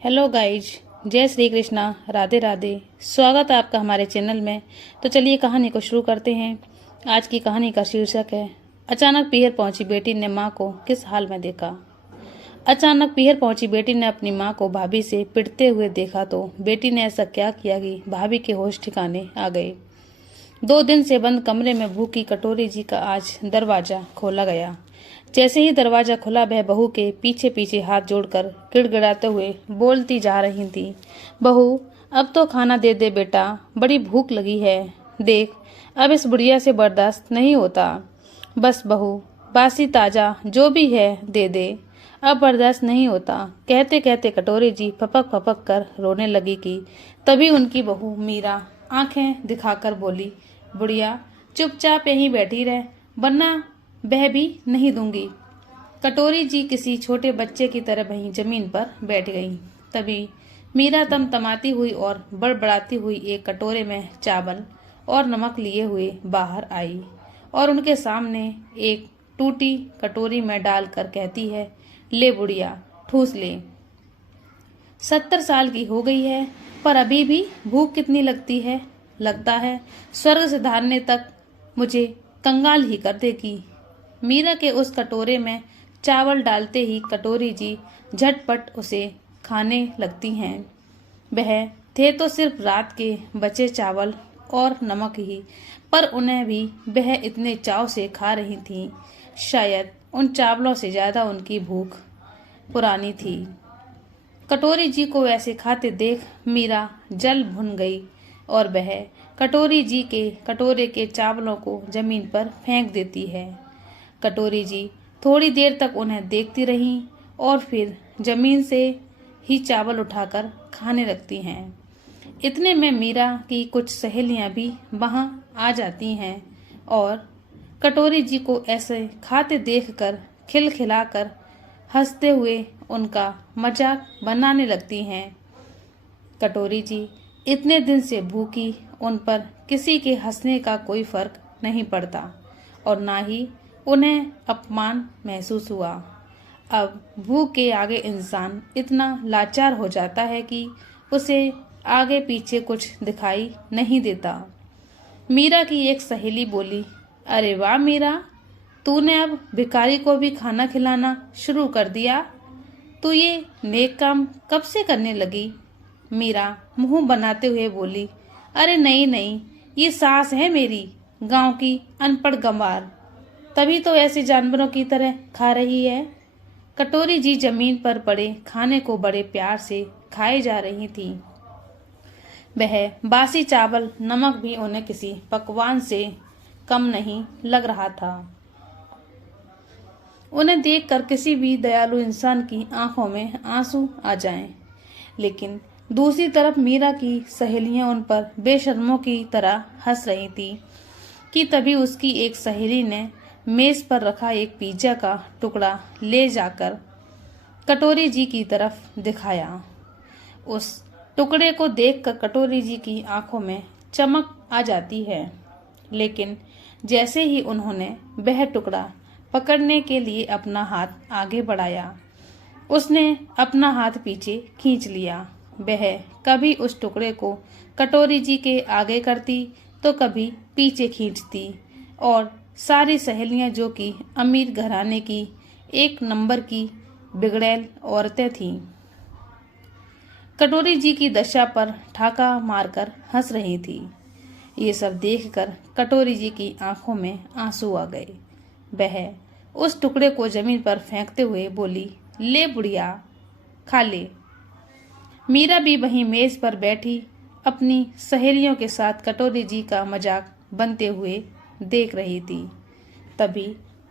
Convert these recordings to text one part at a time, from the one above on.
Hello guys, जय श्री कृष्णा, राधे राधे। स्वागत है आपका हमारे चैनल में। तो चलिए कहानी को शुरू करते हैं। आज की कहानी का शीर्षक है अचानक पीहर पहुंची बेटी ने माँ को किस हाल में देखा। अचानक पीहर पहुंची बेटी ने अपनी माँ को भाभी से पिटते हुए देखा तो बेटी ने ऐसा क्या किया कि भाभी के होश ठिकाने आ गए। 2 दिन से बंद कमरे में भूखी कटोरी जी का आज दरवाजा खोला गया। जैसे ही दरवाजा खुला वह बहू के पीछे पीछे हाथ जोड़कर गिड़गिड़ाते हुए बोलती जा रही थी, बहू अब तो खाना दे दे बेटा, बड़ी भूख लगी है। देख अब इस बुढ़िया से बर्दाश्त नहीं होता। बस बहू बासी ताजा जो भी है दे दे, अब बर्दाश्त नहीं होता। कहते कहते कटोरी जी फपक फपक कर रोने लगी कि तभी उनकी बहू मीरा आंखें दिखाकर बोली, बुढ़िया चुपचाप यहीं बैठी रह, वरना बह भी नहीं दूंगी। कटोरी जी किसी छोटे बच्चे की तरह वहीं जमीन पर बैठ गई। तभी मीरा तमतमाती हुई और बड़बड़ाती हुई एक कटोरे में चावल और नमक लिए हुए बाहर आई और उनके सामने एक टूटी कटोरी में डालकर कहती है, ले बुढ़िया ठूस ले। 70 साल की हो गई है पर अभी भी भूख कितनी लगती है। लगता है स्वर्ग से धारने तक मुझे कंगाल ही कर देगी। मीरा के उस कटोरे में चावल डालते ही कटोरी जी झटपट उसे खाने लगती हैं। वह थे तो सिर्फ रात के बचे चावल और नमक ही, पर उन्हें भी वह इतने चाव से खा रही थीं। शायद उन चावलों से ज्यादा उनकी भूख पुरानी थी। कटोरी जी को ऐसे खाते देख मीरा जल भुन गई और वह कटोरी जी के कटोरे के चावलों को जमीन पर फेंक देती है। कटोरी जी थोड़ी देर तक उन्हें देखती रहीं और फिर जमीन से ही चावल उठाकर खाने लगती हैं। इतने में मीरा की कुछ सहेलियां भी वहां आ जाती हैं और कटोरी जी को ऐसे खाते देखकर खिलखिलाकर हंसते हुए उनका मजाक बनाने लगती हैं। कटोरी जी इतने दिन से भूखी, उन पर किसी के हंसने का कोई फर्क नहीं पड़ता और ना ही उन्हें अपमान महसूस हुआ। अब भूख के आगे इंसान इतना लाचार हो जाता है कि उसे आगे पीछे कुछ दिखाई नहीं देता। मीरा की एक सहेली बोली, अरे वाह मीरा, तूने अब भिखारी को भी खाना खिलाना शुरू कर दिया। तू ये नेक काम कब से करने लगी? मीरा मुंह बनाते हुए बोली, अरे नहीं नहीं, ये सास है मेरी, गांव की अनपढ़ गंवार, तभी तो ऐसे जानवरों की तरह खा रही है। कटोरी जी जमीन पर पड़े खाने को बड़े प्यार से खाए जा रही थी। वह बासी चावल नमक भी उन्हें किसी पकवान से कम नहीं लग रहा था। उन्हें देखकर किसी भी दयालु इंसान की आंखों में आंसू आ जाएं। लेकिन दूसरी तरफ मीरा की सहेलियां उन पर बेशर्मों की तरह हंस रही थी कि तभी उसकी एक सहेली ने मेज पर रखा एक पिज्जा का टुकड़ा ले जाकर कटोरी जी की तरफ दिखाया। उस टुकड़े को देखकर कटोरी जी की आंखों में चमक आ जाती है, लेकिन जैसे ही उन्होंने वह टुकड़ा पकड़ने के लिए अपना हाथ आगे बढ़ाया, उसने अपना हाथ पीछे खींच लिया। वह कभी उस टुकड़े को कटोरी जी के आगे करती तो कभी पीछे खींचती और सारी सहेलियां जो कि अमीर घराने की एक नंबर की बिगड़ैल औरतें थीं, कटोरी जी की दशा पर ठाका मारकर हंस रही थी। ये सब देखकर कटोरी जी की आंखों में आंसू आ गए। वह उस टुकड़े को जमीन पर फेंकते हुए बोली, ले बुढ़िया खा ले। मीरा भी वहीं मेज पर बैठी अपनी सहेलियों के साथ कटोरी जी का मजाक बनते हुए देख रही थी। तभी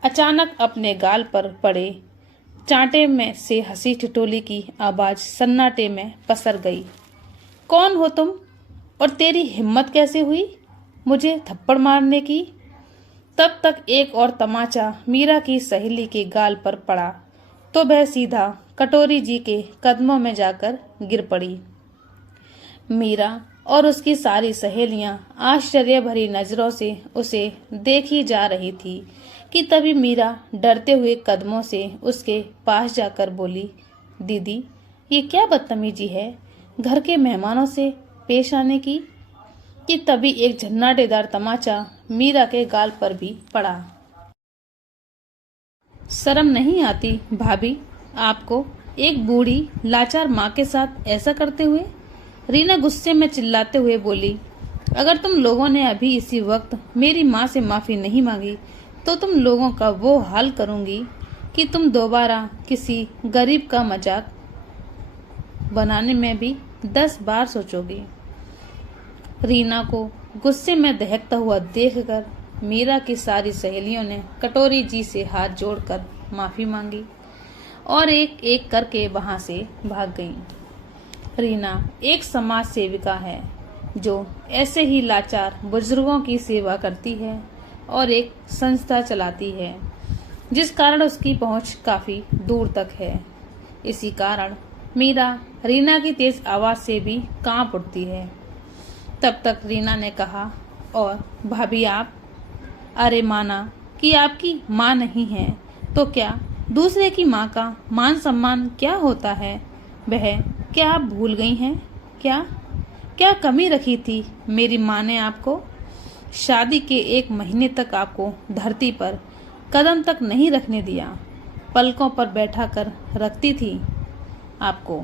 अचानक अपने गाल पर पड़े चांटे में से हंसी ठिठोली की आवाज सन्नाटे में पसर गई। कौन हो तुम और तेरी हिम्मत कैसे हुई मुझे थप्पड़ मारने की? तब तक एक और तमाचा मीरा की सहेली के गाल पर पड़ा तो वह सीधा कटोरी जी के कदमों में जाकर गिर पड़ी। मीरा और उसकी सारी सहेलियां आश्चर्य भरी नजरों से उसे देखी जा रही थी कि तभी मीरा डरते हुए कदमों से उसके पास जाकर बोली, दीदी ये क्या बदतमीजी है घर के मेहमानों से पेश आने की। कि तभी एक झन्नाटेदार तमाचा मीरा के गाल पर भी पड़ा। शर्म नहीं आती भाभी आपको, एक बूढ़ी लाचार माँ के साथ ऐसा करते हुए। रीना गुस्से में चिल्लाते हुए बोली, अगर तुम लोगों ने अभी इसी वक्त मेरी माँ से माफी नहीं मांगी तो तुम लोगों का वो हाल करूंगी कि तुम दोबारा किसी गरीब का मजाक बनाने में भी 10 बार सोचोगी। रीना को गुस्से में दहकता हुआ देखकर मीरा की सारी सहेलियों ने कटोरी जी से हाथ जोड़कर माफी मांगी और एक एक करके वहां से भाग गईं। रीना एक समाज सेविका है जो ऐसे ही लाचार बुजुर्गों की सेवा करती है और एक संस्था चलाती है जिस कारण उसकी पहुंच काफी दूर तक है। इसी कारण मीरा रीना की तेज आवाज से भी कांप उठती है। तब तक रीना ने कहा, और भाभी आप, अरे माना कि आपकी माँ नहीं है तो क्या दूसरे की माँ का मान सम्मान क्या होता है, वह क्या आप भूल गई हैं? क्या क्या कमी रखी थी मेरी माँ ने आपको? शादी के 1 महीने तक आपको धरती पर कदम तक नहीं रखने दिया, पलकों पर बैठा कर रखती थी आपको।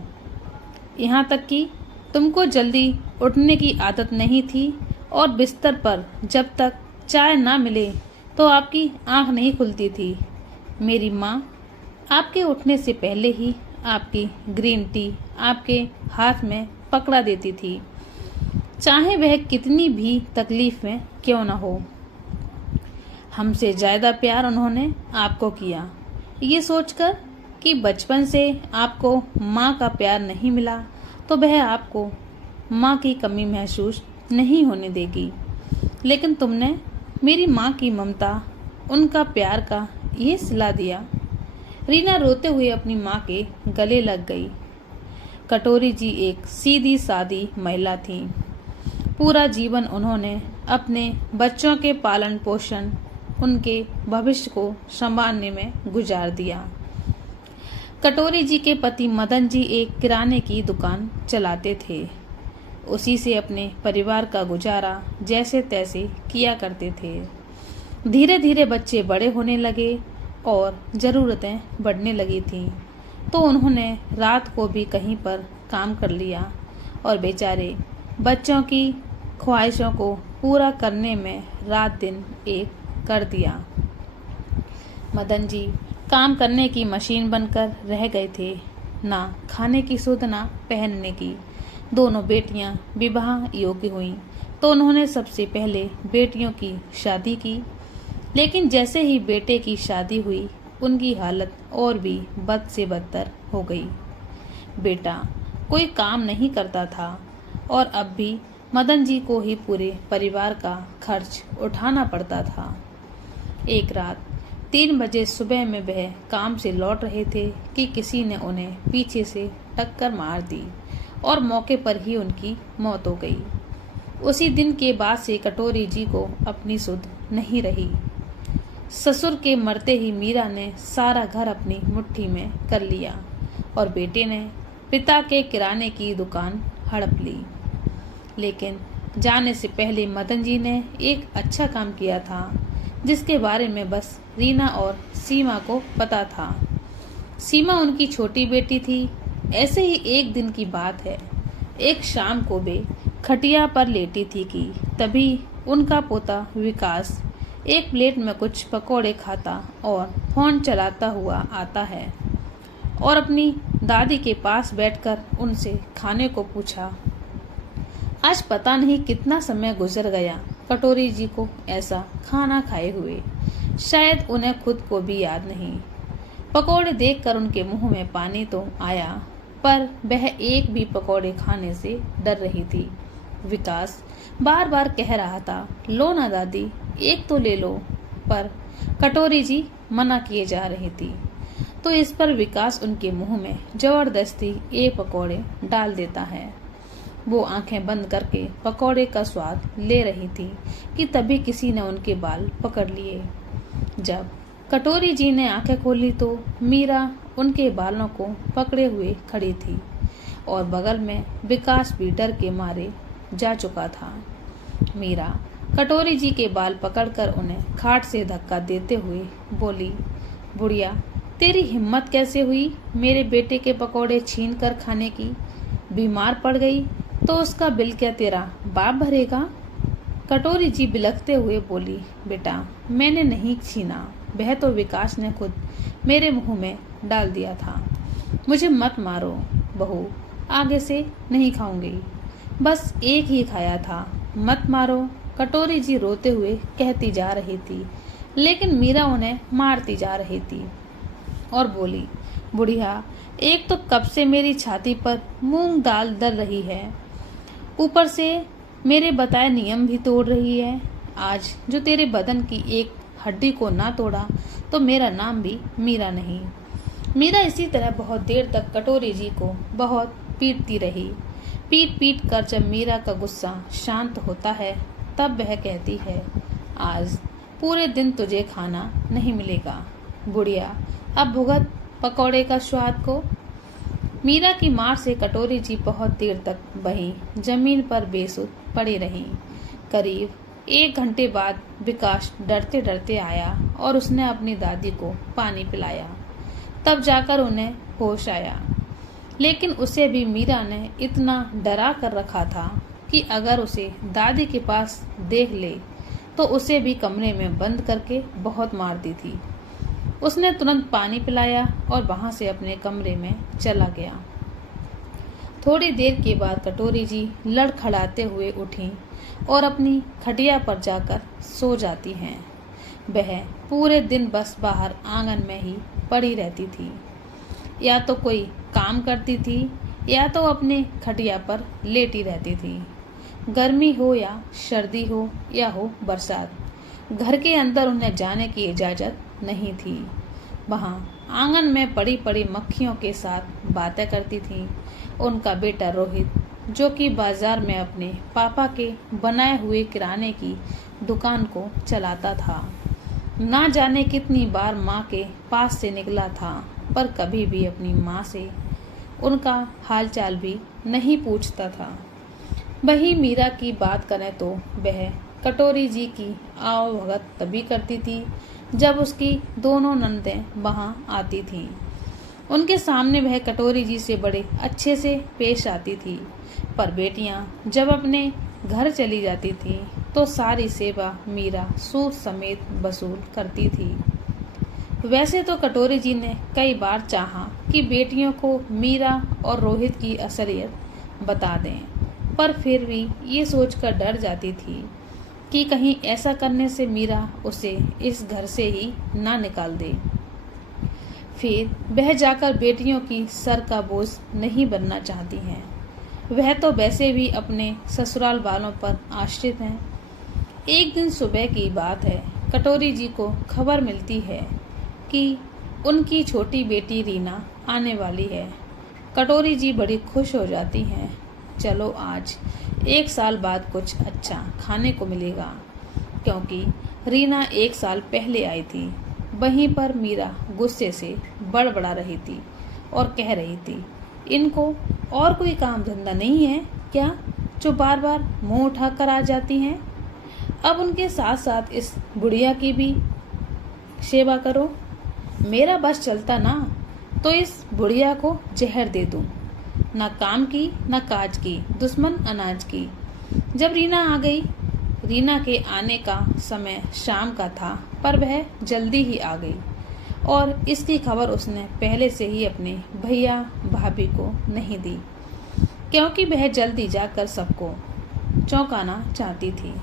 यहाँ तक कि तुमको जल्दी उठने की आदत नहीं थी और बिस्तर पर जब तक चाय ना मिले तो आपकी आंख नहीं खुलती थी। मेरी माँ आपके उठने से पहले ही आपकी ग्रीन टी आपके हाथ में पकड़ा देती थी, चाहे वह कितनी भी तकलीफ में क्यों न हो। हमसे ज्यादा प्यार उन्होंने आपको किया, ये सोचकर कि बचपन से आपको माँ का प्यार नहीं मिला तो वह आपको माँ की कमी महसूस नहीं होने देगी। लेकिन तुमने मेरी माँ की ममता, उनका प्यार का ये सिला दिया। रीना रोते हुए अपनी माँ के गले लग गई। कटोरी जी एक सीधी सादी महिला थी। पूरा जीवन उन्होंने अपने बच्चों के पालन पोषण, उनके भविष्य को संभालने में गुजार दिया। कटोरी जी के पति मदन जी एक किराने की दुकान चलाते थे। उसी से अपने परिवार का गुजारा जैसे तैसे किया करते थे। धीरे धीरे बच्चे बड़े होने लगे और ज़रूरतें बढ़ने लगी थीं, तो उन्होंने रात को भी कहीं पर काम कर लिया और बेचारे बच्चों की ख्वाहिशों को पूरा करने में रात दिन एक कर दिया। मदन जी काम करने की मशीन बनकर रह गए थे, ना खाने की सुध ना पहनने की। दोनों बेटियां विवाह योग्य हुईं तो उन्होंने सबसे पहले बेटियों की शादी की, लेकिन जैसे ही बेटे की शादी हुई उनकी हालत और भी बद से बदतर हो गई। बेटा कोई काम नहीं करता था और अब भी मदन जी को ही पूरे परिवार का खर्च उठाना पड़ता था। एक रात 3 बजे सुबह में वह काम से लौट रहे थे कि किसी ने उन्हें पीछे से टक्कर मार दी और मौके पर ही उनकी मौत हो गई। उसी दिन के बाद से कटोरी जी को अपनी सुध नहीं रही। ससुर के मरते ही मीरा ने सारा घर अपनी मुट्ठी में कर लिया और बेटे ने पिता के किराने की दुकान हड़प ली। लेकिन जाने से पहले मदन जी ने एक अच्छा काम किया था जिसके बारे में बस रीना और सीमा को पता था। सीमा उनकी छोटी बेटी थी। ऐसे ही एक दिन की बात है, एक शाम को वे खटिया पर लेटी थी कि तभी उनका पोता विकास एक प्लेट में कुछ पकौड़े खाता और फोन चलाता हुआ आता है और अपनी दादी के पास बैठकर उनसे खाने को पूछा। आज पता नहीं कितना समय गुजर गया कटोरी जी को ऐसा खाना खाए हुए, शायद उन्हें खुद को भी याद नहीं। पकौड़े देखकर उनके मुंह में पानी तो आया, पर वह एक भी पकौड़े खाने से डर रही थी। विकास बार बार कह रहा था, लो ना दादी, एक तो ले लो, पर कटोरी जी मना किए जा रही थी। तो इस पर विकास उनके मुंह में जबरदस्ती एक पकौड़े डाल देता है। वो आंखें बंद करके पकौड़े का स्वाद ले रही थी कि तभी किसी ने उनके बाल पकड़ लिए। जब कटोरी जी ने आंखें खोली तो मीरा उनके बालों को पकड़े हुए खड़ी थी। और बगल में विकास भी डर के मारे जा चुका था। मीरा कटोरी जी के बाल पकड़कर उन्हें खाट से धक्का देते हुए बोली, बुढ़िया, तेरी हिम्मत कैसे हुई मेरे बेटे के पकौड़े छीन कर खाने की? बीमार पड़ गई तो उसका बिल क्या तेरा बाप भरेगा? कटोरी जी बिलखते हुए बोली, बेटा, मैंने नहीं छीना, वह तो विकास ने खुद मेरे मुंह में डाल दिया था। मुझे मत मारो बहू, आगे से नहीं खाऊंगी, बस एक ही खाया था, मत मारो। कटोरी जी रोते हुए कहती जा रही थी, लेकिन मीरा उन्हें मारती जा रही थी और बोली, बुढ़िया, एक तो कब से मेरी छाती पर मूंग दाल दल रही है, ऊपर से मेरे बताए नियम भी तोड़ रही है। आज जो तेरे बदन की एक हड्डी को ना तोड़ा तो मेरा नाम भी मीरा नहीं। मीरा इसी तरह बहुत देर तक कटोरी जी को बहुत पीटती रही। पीट पीट कर जब मीरा का गुस्सा शांत होता है तब वह कहती है, आज पूरे दिन तुझे खाना नहीं मिलेगा बुढ़िया, अब भुगत पकौड़े का स्वाद को। मीरा की मार से कटोरी जी बहुत देर तक वहीं जमीन पर बेसुध पड़ी रही। करीब 1 घंटे बाद विकास डरते डरते आया और उसने अपनी दादी को पानी पिलाया। तब जाकर उन्हें होश आया, लेकिन उसे भी मीरा ने इतना डरा कर रखा था कि अगर उसे दादी के पास देख ले तो उसे भी कमरे में बंद करके बहुत मारती थी। उसने तुरंत पानी पिलाया और वहां से अपने कमरे में चला गया। थोड़ी देर के बाद कटोरी जी लड़खड़ाते हुए उठी और अपनी खटिया पर जाकर सो जाती हैं। वह पूरे दिन बस बाहर आंगन में ही पड़ी रहती थी, या तो कोई काम करती थी या तो अपने खटिया पर लेटी रहती थी। गर्मी हो या सर्दी हो या हो बरसात, घर के अंदर उन्हें जाने की इजाज़त नहीं थी। वहाँ आंगन में पड़ी पड़ी मक्खियों के साथ बातें करती थी। उनका बेटा रोहित, जो कि बाजार में अपने पापा के बनाए हुए किराने की दुकान को चलाता था, ना जाने कितनी बार माँ के पास से निकला था, पर कभी भी अपनी माँ से उनका हालचाल भी नहीं पूछता था। वही मीरा की बात करें तो वह कटोरी जी की आवभगत तभी करती थी जब उसकी दोनों ननदें वहां आती थीं। उनके सामने वह कटोरी जी से बड़े अच्छे से पेश आती थी, पर बेटियां जब अपने घर चली जाती थीं तो सारी सेवा मीरा सूद समेत वसूल करती थी। वैसे तो कटोरी जी ने कई बार चाहा कि बेटियों को मीरा और रोहित की असलियत बता दें, पर फिर भी ये सोचकर डर जाती थी कि कहीं ऐसा करने से मीरा उसे इस घर से ही ना निकाल दे। फिर वह जाकर बेटियों की सर का बोझ नहीं बनना चाहती हैं। वह तो वैसे भी अपने ससुराल वालों पर आश्रित हैं। एक दिन सुबह की बात है, कटोरी जी को खबर मिलती है कि उनकी छोटी बेटी रीना आने वाली है। कटोरी जी बड़ी खुश हो जाती हैं। चलो आज 1 साल बाद कुछ अच्छा खाने को मिलेगा, क्योंकि रीना 1 साल पहले आई थी। वहीं पर मीरा गुस्से से बड़बड़ा रही थी और कह रही थी, इनको और कोई काम धंधा नहीं है क्या जो बार बार मुंह उठाकर आ जाती हैं? अब उनके साथ साथ इस बुढ़िया की भी सेवा करो। मेरा बस चलता ना तो इस बुढ़िया को जहर दे दूं। ना काम की ना काज की, दुश्मन अनाज की। जब रीना आ गई, रीना के आने का समय शाम का था, पर वह जल्दी ही आ गई और इसकी खबर उसने पहले से ही अपने भैया भाभी को नहीं दी, क्योंकि वह जल्दी जाकर सबको चौंकाना चाहती थी।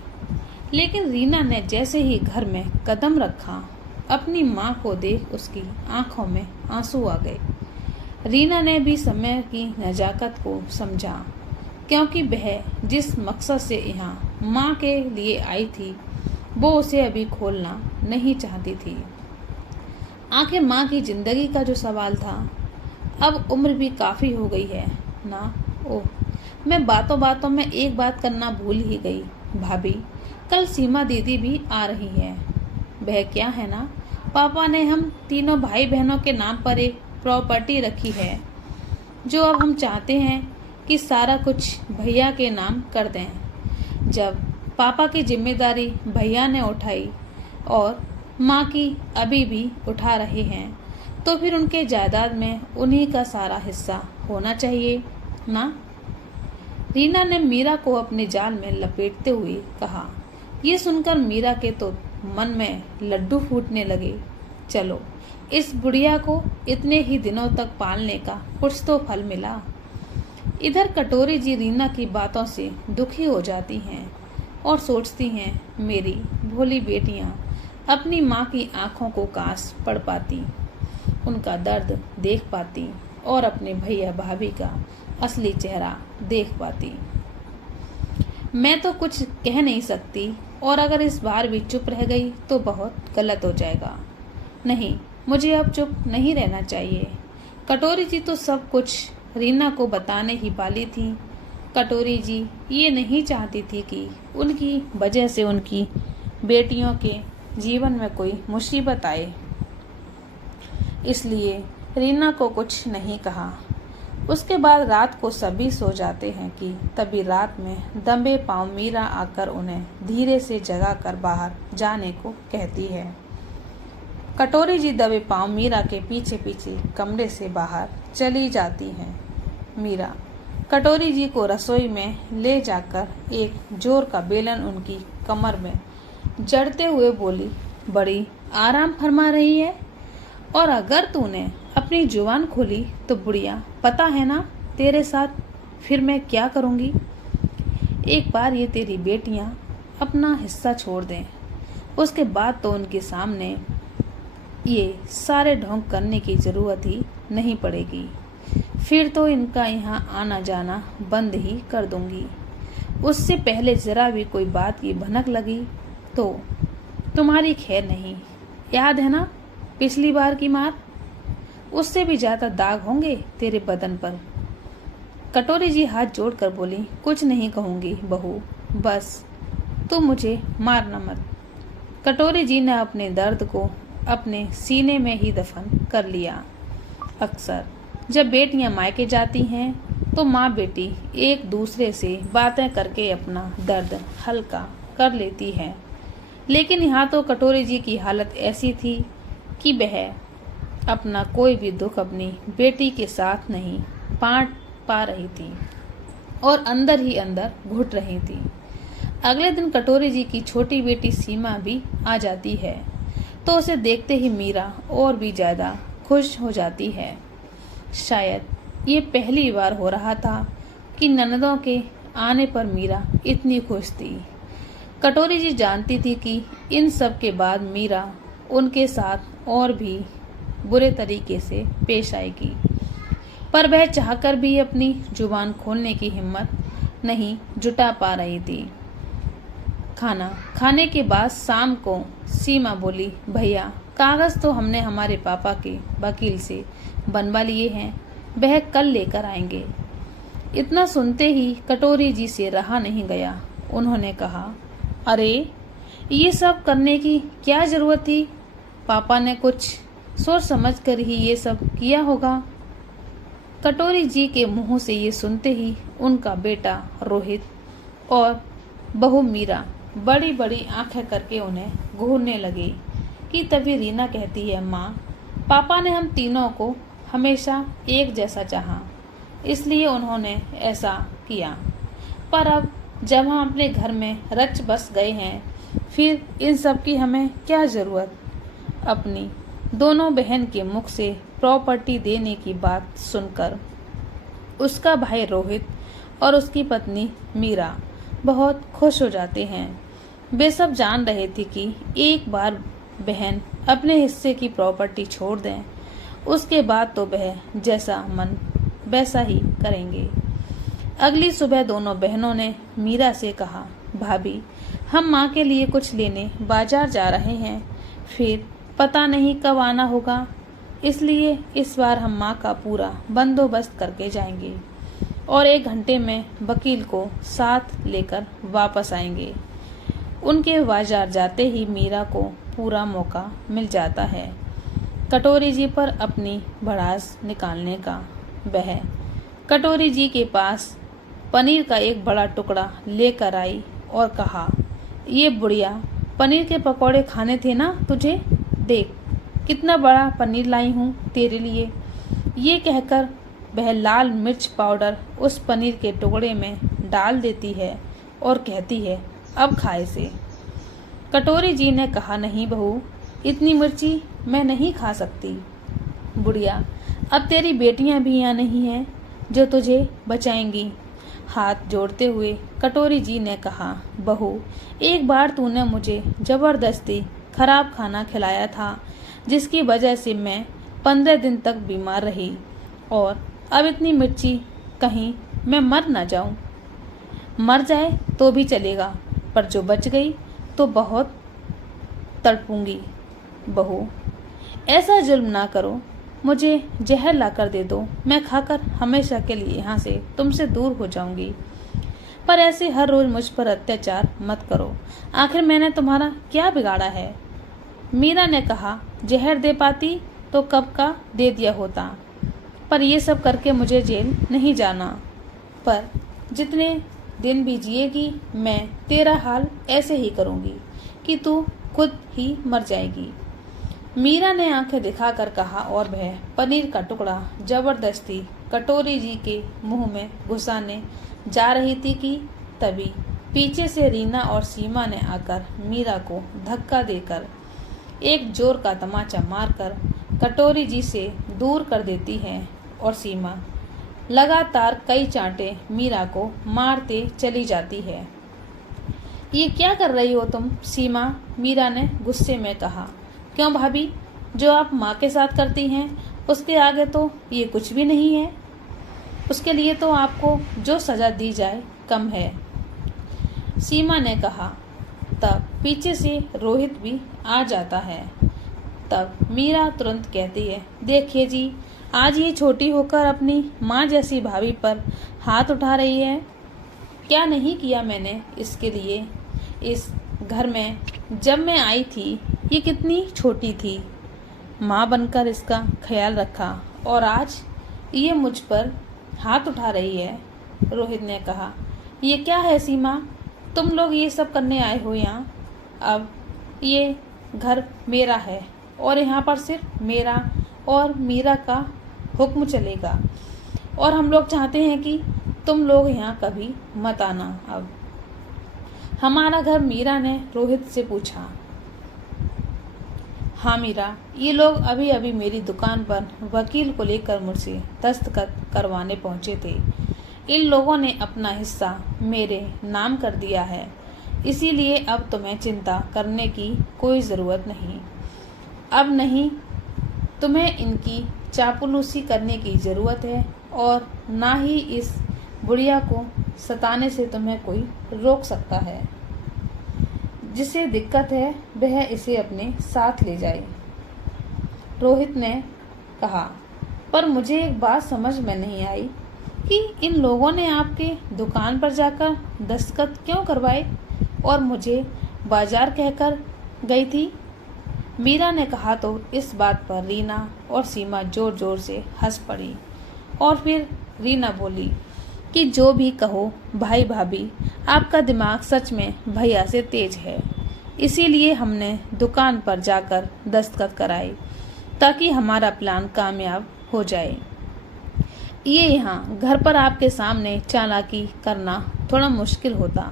लेकिन रीना ने जैसे ही घर में कदम रखा, अपनी माँ को देख उसकी आंखों में आंसू आ गए। रीना ने भी समय की नजाकत को समझा, क्योंकि वह जिस मकसद से यहाँ माँ के लिए आई थी वो उसे अभी खोलना नहीं चाहती थी। आखिर माँ की जिंदगी का जो सवाल था, अब उम्र भी काफ़ी हो गई है ना। ओह, मैं बातों बातों में एक बात करना भूल ही गई भाभी, कल सीमा दीदी भी आ रही है। वह क्या है ना, पापा ने हम तीनों भाई बहनों के नाम पर एक प्रॉपर्टी रखी है, जो अब हम चाहते हैं कि सारा कुछ भैया के नाम कर दें। जब पापा की जिम्मेदारी भैया ने उठाई और माँ की अभी भी उठा रहे हैं, तो फिर उनके जायदाद में उन्हीं का सारा हिस्सा होना चाहिए ना। रीना ने मीरा को अपने जाल में लपेटते हुए कहा। ये सुनकर मीरा के तो मन में लड्डू फूटने लगे। चलो, इस बुढ़िया को इतने ही दिनों तक पालने का कुछ तो फल मिला। इधर कटोरी जी रीना की बातों से दुखी हो जाती हैं और सोचती हैं, मेरी भोली बेटियां अपनी माँ की आंखों को कांस पढ़ पाती, उनका दर्द देख पाती और अपने भैया भाभी का असली चेहरा देख पाती। मैं तो कुछ कह नहीं सकती, और अगर इस बार भी चुप रह गई तो बहुत गलत हो जाएगा। नहीं, मुझे अब चुप नहीं रहना चाहिए। कटोरी जी तो सब कुछ रीना को बताने ही वाली थी। कटोरी जी ये नहीं चाहती थी कि उनकी वजह से उनकी बेटियों के जीवन में कोई मुसीबत आए, इसलिए रीना को कुछ नहीं कहा। उसके बाद रात को सभी सो जाते हैं कि तभी रात में दबे पांव मीरा आकर उन्हें धीरे से जगाकर बाहर जाने को कहती है। कटोरी जी दबे पांव मीरा के पीछे पीछे कमरे से बाहर चली जाती हैं। मीरा कटोरी जी को रसोई में ले जाकर एक जोर का बेलन उनकी कमर में जड़ते हुए बोली, बड़ी आराम फरमा रही है, और अगर तूने अपनी जुबान खोली तो बुढ़िया, पता है ना तेरे साथ फिर मैं क्या करूँगी। एक बार ये तेरी बेटियां अपना हिस्सा छोड़ दें, उसके बाद तो उनके सामने ये सारे ढोंग करने की ज़रूरत ही नहीं पड़ेगी। फिर तो इनका यहाँ आना जाना बंद ही कर दूंगी। उससे पहले ज़रा भी कोई बात की भनक लगी तो तुम्हारी खैर नहीं। याद है ना पिछली बार की मार, उससे भी ज़्यादा दाग होंगे तेरे बदन पर। कटोरी जी हाथ जोड़कर बोली, कुछ नहीं कहूँगी बहू, बस तू मुझे मारना मत। कटोरी जी ने अपने दर्द को अपने सीने में ही दफन कर लिया। अक्सर जब बेटियां मायके जाती हैं तो माँ बेटी एक दूसरे से बातें करके अपना दर्द हल्का कर लेती है, लेकिन यहाँ तो कटोरी जी की हालत ऐसी थी कि वह अपना कोई भी दुख अपनी बेटी के साथ नहीं बांट पा रही थी और अंदर ही अंदर घुट रही थी। अगले दिन कटोरी जी की छोटी बेटी सीमा भी आ जाती है, तो उसे देखते ही मीरा और भी ज़्यादा खुश हो जाती है। शायद ये पहली बार हो रहा था कि ननदों के आने पर मीरा इतनी खुश थी। कटोरी जी जानती थी कि इन सब के बाद मीरा उनके साथ और भी बुरे तरीके से पेश आएगी, पर वह चाहकर भी अपनी जुबान खोलने की हिम्मत नहीं जुटा पा रही थी। खाना खाने के बाद शाम को सीमा बोली, भैया कागज तो हमने हमारे पापा के वकील से बनवा लिए हैं, वह कल लेकर आएंगे। इतना सुनते ही कटोरी जी से रहा नहीं गया। उन्होंने कहा, अरे ये सब करने की क्या जरूरत थी, पापा ने कुछ सोच समझ कर ही ये सब किया होगा। कटोरी जी के मुंह से ये सुनते ही उनका बेटा रोहित और बहू मीरा बड़ी बड़ी आंखें करके उन्हें घूरने लगी कि तभी रीना कहती है, माँ पापा ने हम तीनों को हमेशा एक जैसा चाहा, इसलिए उन्होंने ऐसा किया, पर अब जब हम अपने घर में रच बस गए हैं फिर इन सब की हमें क्या ज़रूरत। अपनी दोनों बहन के मुख से प्रॉपर्टी देने की बात सुनकर उसका भाई रोहित और उसकी पत्नी मीरा बहुत खुश हो जाते हैं। वे सब जान रहे थे कि एक बार बहन अपने हिस्से की प्रॉपर्टी छोड़ दें, उसके बाद तो वह जैसा मन वैसा ही करेंगे। अगली सुबह दोनों बहनों ने मीरा से कहा, भाभी हम माँ के लिए कुछ लेने बाजार जा रहे हैं, फिर पता नहीं कब आना होगा, इसलिए इस बार हम माँ का पूरा बंदोबस्त करके जाएंगे और 1 घंटे में वकील को साथ लेकर वापस आएंगे। उनके बाजार जाते ही मीरा को पूरा मौका मिल जाता है कटोरी जी पर अपनी भड़ास निकालने का। वह कटोरी जी के पास पनीर का एक बड़ा टुकड़ा लेकर आई और कहा, ये बुढ़िया, पनीर के पकौड़े खाने थे ना तुझे? देख कितना बड़ा पनीर लाई हूँ तेरे लिए। ये कहकर वह लाल मिर्च पाउडर उस पनीर के टुकड़े में डाल देती है और कहती है, अब खा इसे। कटोरी जी ने कहा, नहीं बहू, इतनी मिर्ची मैं नहीं खा सकती। बुढ़िया, अब तेरी बेटियां भी यहाँ नहीं हैं जो तुझे बचाएंगी। हाथ जोड़ते हुए कटोरी जी ने कहा, बहू, एक बार तूने मुझे जबरदस्ती खराब खाना खिलाया था, जिसकी वजह से मैं 15 दिन तक बीमार रही, और अब इतनी मिर्ची, कहीं मैं मर ना जाऊं। मर जाए तो भी चलेगा, पर जो बच गई तो बहुत तड़पूंगी। बहू, ऐसा जुल्म ना करो, मुझे जहर लाकर दे दो, मैं खाकर हमेशा के लिए यहाँ से तुमसे दूर हो जाऊंगी। पर ऐसे हर रोज मुझ पर अत्याचार मत करो, आखिर मैंने तुम्हारा क्या बिगाड़ा है? मीरा ने कहा, जहर दे पाती तो कब का दे दिया होता, पर ये सब करके मुझे जेल नहीं जाना। पर जितने दिन भी जिएगी मैं तेरा हाल ऐसे ही करूंगी कि तू खुद ही मर जाएगी। मीरा ने आंखें दिखाकर कहा और वह पनीर का टुकड़ा जबरदस्ती कटोरी जी के मुंह में घुसाने जा रही थी कि तभी पीछे से रीना और सीमा ने आकर मीरा को धक्का देकर एक जोर का तमाचा मारकर कटोरी जी से दूर कर देती है और सीमा लगातार कई चांटे मीरा को मारते चली जाती है। ये क्या कर रही हो तुम सीमा? मीरा ने गुस्से में कहा। क्यों भाभी, जो आप माँ के साथ करती हैं उसके आगे तो ये कुछ भी नहीं है। उसके लिए तो आपको जो सजा दी जाए कम है, सीमा ने कहा। तब पीछे से रोहित भी आ जाता है। तब मीरा तुरंत कहती है, देखिए जी, आज ये छोटी होकर अपनी माँ जैसी भाभी पर हाथ उठा रही है। क्या नहीं किया मैंने इसके लिए? इस घर में जब मैं आई थी ये कितनी छोटी थी, माँ बनकर इसका ख्याल रखा, और आज ये मुझ पर हाथ उठा रही है। रोहित ने कहा, ये क्या है सीमा, तुम लोग ये सब करने आए हो यहाँ? अब ये घर मेरा है और यहाँ पर सिर्फ मेरा और मीरा का हुक्म चलेगा, और हम लोग चाहते हैं कि तुम लोग यहाँ कभी मत आना। अब हमारा घर? मीरा ने रोहित से पूछा। हाँ मीरा, ये लोग अभी अभी मेरी दुकान पर वकील को लेकर मुझसे दस्तखत करवाने पहुंचे थे। इन लोगों ने अपना हिस्सा मेरे नाम कर दिया है, इसीलिए अब तुम्हें चिंता करने की कोई ज़रूरत नहीं। अब नहीं तुम्हें इनकी चापलूसी करने की ज़रूरत है, और ना ही इस बुढ़िया को सताने से तुम्हें कोई रोक सकता है। जिसे दिक्कत है वह इसे अपने साथ ले जाए, रोहित ने कहा। पर मुझे एक बात समझ में नहीं आई कि इन लोगों ने आपके दुकान पर जाकर दस्तखत क्यों करवाए और मुझे बाजार कहकर गई थी। मीरा ने कहा तो इस बात पर रीना और सीमा जोर जोर से हंस पड़ी, और फिर रीना बोली कि जो भी कहो भाई भाभी, आपका दिमाग सच में भैया से तेज है, इसीलिए हमने दुकान पर जाकर दस्तखत कराए ताकि हमारा प्लान कामयाब हो जाए। ये यहाँ घर पर आपके सामने चालाकी करना थोड़ा मुश्किल होता।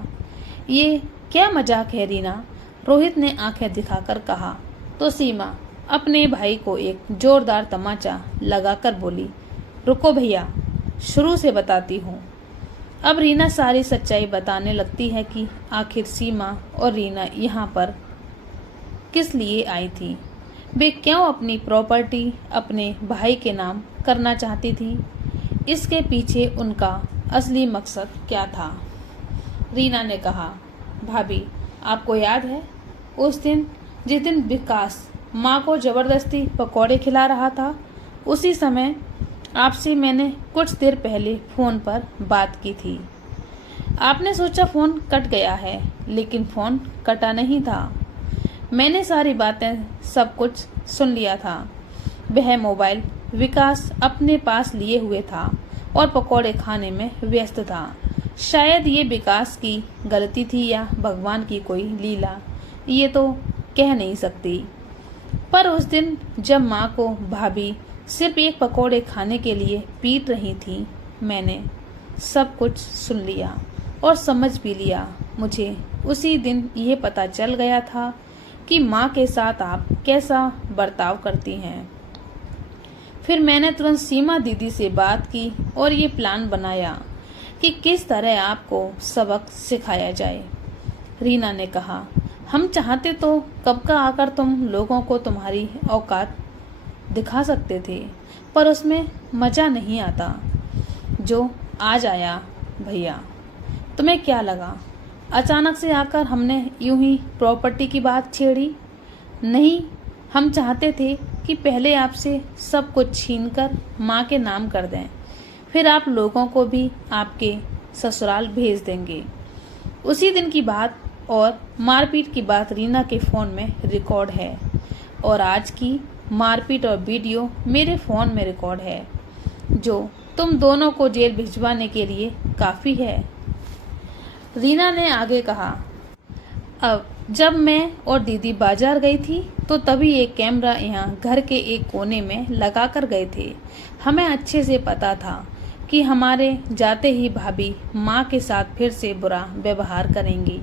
ये क्या मजाक है रीना? रोहित ने आंखें दिखाकर कहा तो सीमा अपने भाई को एक जोरदार तमाचा लगाकर बोली, रुको भैया, शुरू से बताती हूँ। अब रीना सारी सच्चाई बताने लगती है कि आखिर सीमा और रीना यहाँ पर किस लिए आई थी, वे क्यों अपनी प्रॉपर्टी अपने भाई के नाम करना चाहती थी, इसके पीछे उनका असली मकसद क्या था। रीना ने कहा, भाभी आपको याद है उस दिन जिस दिन विकास माँ को जबरदस्ती पकौड़े खिला रहा था, उसी समय आपसे मैंने कुछ देर पहले फ़ोन पर बात की थी। आपने सोचा फ़ोन कट गया है, लेकिन फ़ोन कटा नहीं था। मैंने सारी बातें सब कुछ सुन लिया था। वह मोबाइल विकास अपने पास लिए हुए था और पकौड़े खाने में व्यस्त था। शायद ये विकास की गलती थी या भगवान की कोई लीला, ये तो कह नहीं सकती। पर उस दिन जब माँ को भाभी सिर्फ एक पकौड़े खाने के लिए पीट रही थी, मैंने सब कुछ सुन लिया और समझ भी लिया। मुझे उसी दिन ये पता चल गया था कि माँ के साथ आप कैसा बर्ताव करती हैं। फिर मैंने तुरंत सीमा दीदी से बात की और ये प्लान बनाया कि किस तरह आपको सबक सिखाया जाए। रीना ने कहा, हम चाहते तो कब का आकर तुम लोगों को तुम्हारी औकात दिखा सकते थे, पर उसमें मज़ा नहीं आता जो आज आया। भैया, तुम्हें क्या लगा अचानक से आकर हमने यूं ही प्रॉपर्टी की बात छेड़ी? नहीं, हम चाहते थे कि पहले आपसे सब कुछ छीनकर माँ के नाम कर दें, फिर आप लोगों को भी आपके ससुराल भेज देंगे। उसी दिन की बात और मारपीट की बात रीना के फ़ोन में रिकॉर्ड है और आज की मारपीट और वीडियो मेरे फ़ोन में रिकॉर्ड है, जो तुम दोनों को जेल भिजवाने के लिए काफ़ी है। रीना ने आगे कहा, अब जब मैं और दीदी बाजार गई थी तो तभी एक कैमरा यहाँ घर के एक कोने में लगा कर गए थे। हमें अच्छे से पता था कि हमारे जाते ही भाभी माँ के साथ फिर से बुरा व्यवहार करेंगी।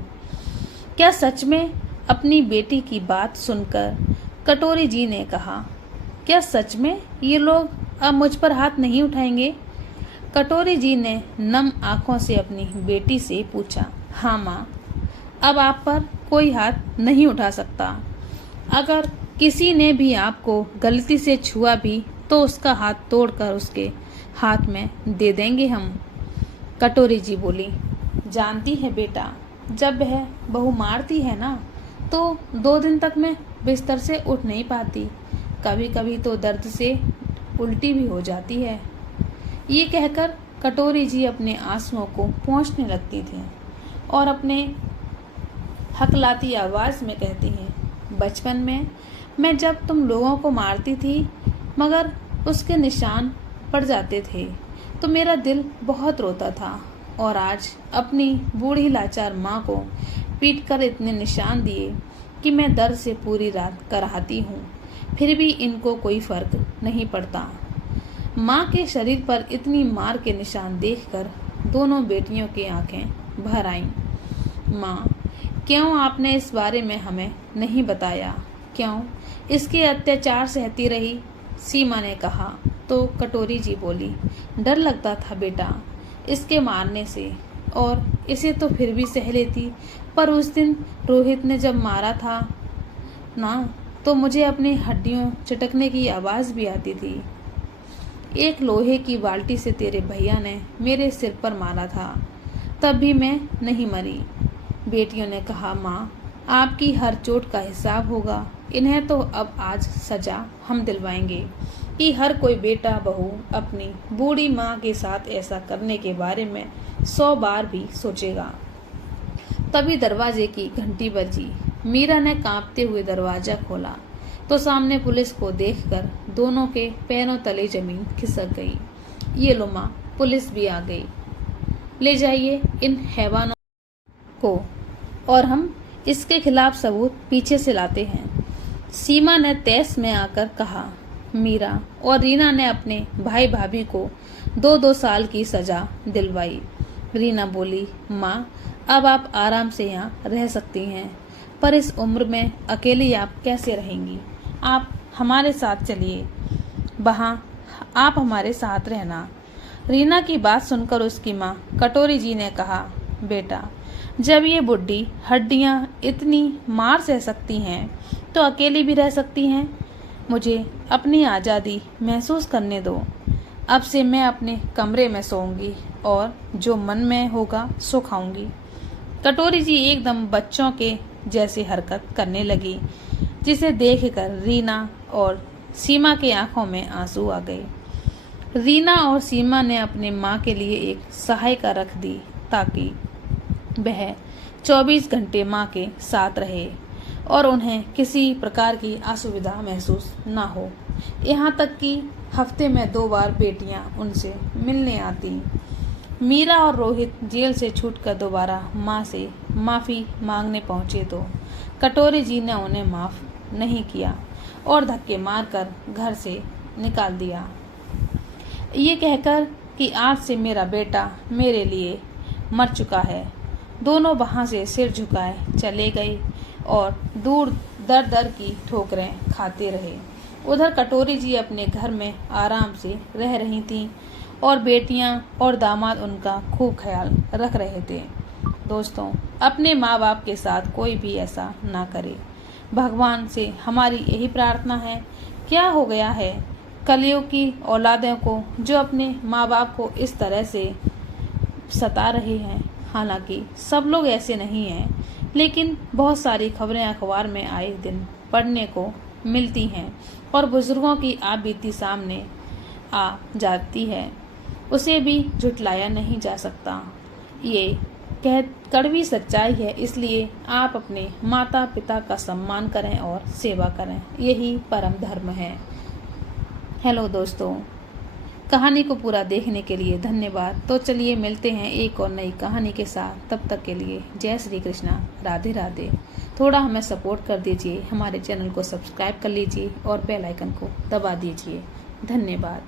क्या सच में? अपनी बेटी की बात सुनकर कटोरी जी ने कहा, क्या सच में ये लोग अब मुझ पर हाथ नहीं उठाएंगे? कटोरी जी ने नम आंखों से अपनी बेटी से पूछा। हाँ माँ, अब आप पर कोई हाथ नहीं उठा सकता। अगर किसी ने भी आपको गलती से छुआ भी तो उसका हाथ तोड़कर उसके हाथ में दे देंगे हम। कटोरी जी बोली, जानती है बेटा, जब वह बहू मारती है ना तो 2 दिन तक मैं बिस्तर से उठ नहीं पाती, कभी कभी तो दर्द से उल्टी भी हो जाती है। ये कहकर कटोरी जी अपने आंसुओं को पोंछने लगती थी और अपने हकलाती आवाज़ में कहती हैं, बचपन में मैं जब तुम लोगों को मारती थी मगर उसके निशान पड़ जाते थे तो मेरा दिल बहुत रोता था, और आज अपनी बूढ़ी लाचार माँ को पीटकर इतने निशान दिए कि मैं दर्द से पूरी रात कराहती हूँ, फिर भी इनको कोई फर्क नहीं पड़ता। माँ के शरीर पर इतनी मार के निशान देखकर दोनों बेटियों की आंखें भर आईं। माँ, क्यों आपने इस बारे में हमें नहीं बताया? क्यों इसके अत्याचार सहती रही? सीमा ने कहा तो कटोरी जी बोली, डर लगता था बेटा इसके मारने से, और इसे तो फिर भी सह लेती, पर उस दिन रोहित ने जब मारा था ना तो मुझे अपनी हड्डियों चटकने की आवाज़ भी आती थी। एक लोहे की बाल्टी से तेरे भैया ने मेरे सिर पर मारा था, तब भी मैं नहीं मरी। बेटियों ने कहा, माँ आपकी हर चोट का हिसाब होगा, इन्हें तो अब आज सजा हम दिलवाएंगे कि हर कोई बेटा बहू अपनी बूढ़ी माँ के साथ ऐसा करने के बारे में 100 बार भी सोचेगा। तभी दरवाजे की घंटी बजी। मीरा ने कांपते हुए दरवाजा खोला तो सामने पुलिस को देखकर दोनों के पैरों तले जमीन खिसक गई। ये लो माँ, पुलिस भी आ गई, ले जाइए इन हैवानों को और हम इसके खिलाफ सबूत पीछे से लाते हैं। सीमा ने तैस में आकर कहा। मीरा और रीना ने अपने भाई भाभी को 2-2 साल की सजा दिलवाई। रीना बोली, माँ अब आप आराम से यहाँ रह सकती हैं, पर इस उम्र में अकेली आप कैसे रहेंगी? आप हमारे साथ चलिए, वहाँ आप हमारे साथ रहना। रीना की बात सुनकर उसकी माँ कटोरी जी ने कहा, बेटा जब ये बुढ़ी हड्डियाँ इतनी मार सह सकती हैं तो अकेली भी रह सकती हैं। मुझे अपनी आज़ादी महसूस करने दो। अब से मैं अपने कमरे में सोऊंगी और जो मन में होगा सो खाऊंगी। कटोरी जी एकदम बच्चों के जैसी हरकत करने लगी, जिसे देखकर रीना और सीमा की आंखों में आंसू आ गए। रीना और सीमा ने अपनी माँ के लिए एक सहायिका रख दी ताकि वह 24 घंटे माँ के साथ रहे और उन्हें किसी प्रकार की असुविधा महसूस ना हो। यहाँ तक कि हफ्ते में 2 बार बेटियां उनसे मिलने आती। मीरा और रोहित जेल से छूटकर दोबारा माँ से माफ़ी मांगने पहुँचे तो कटोरी जी ने उन्हें माफ़ नहीं किया और धक्के मारकर घर से निकाल दिया, ये कहकर कि आज से मेरा बेटा मेरे लिए मर चुका है। दोनों वहाँ से सिर झुकाए चले गए और दूर दर दर की ठोकरें खाते रहे। उधर कटोरी जी अपने घर में आराम से रह रही थीं और बेटियां और दामाद उनका खूब ख्याल रख रहे थे। दोस्तों, अपने माँ बाप के साथ कोई भी ऐसा ना करे। भगवान से हमारी यही प्रार्थना है। क्या हो गया है कलयुग की औलादों को जो अपने माँ बाप को इस तरह से सता रहे हैं। हालांकि सब लोग ऐसे नहीं हैं, लेकिन बहुत सारी खबरें अखबार में आए दिन पढ़ने को मिलती हैं और बुजुर्गों की आपबीती सामने आ जाती है, उसे भी झुटलाया नहीं जा सकता। ये कड़वी सच्चाई है, इसलिए आप अपने माता पिता का सम्मान करें और सेवा करें, यही परम धर्म है। हेलो दोस्तों, कहानी को पूरा देखने के लिए धन्यवाद। तो चलिए मिलते हैं एक और नई कहानी के साथ। तब तक के लिए जय श्री कृष्णा, राधे राधे। थोड़ा हमें सपोर्ट कर दीजिए, हमारे चैनल को सब्सक्राइब कर लीजिए और बेल आइकन को दबा दीजिए। धन्यवाद।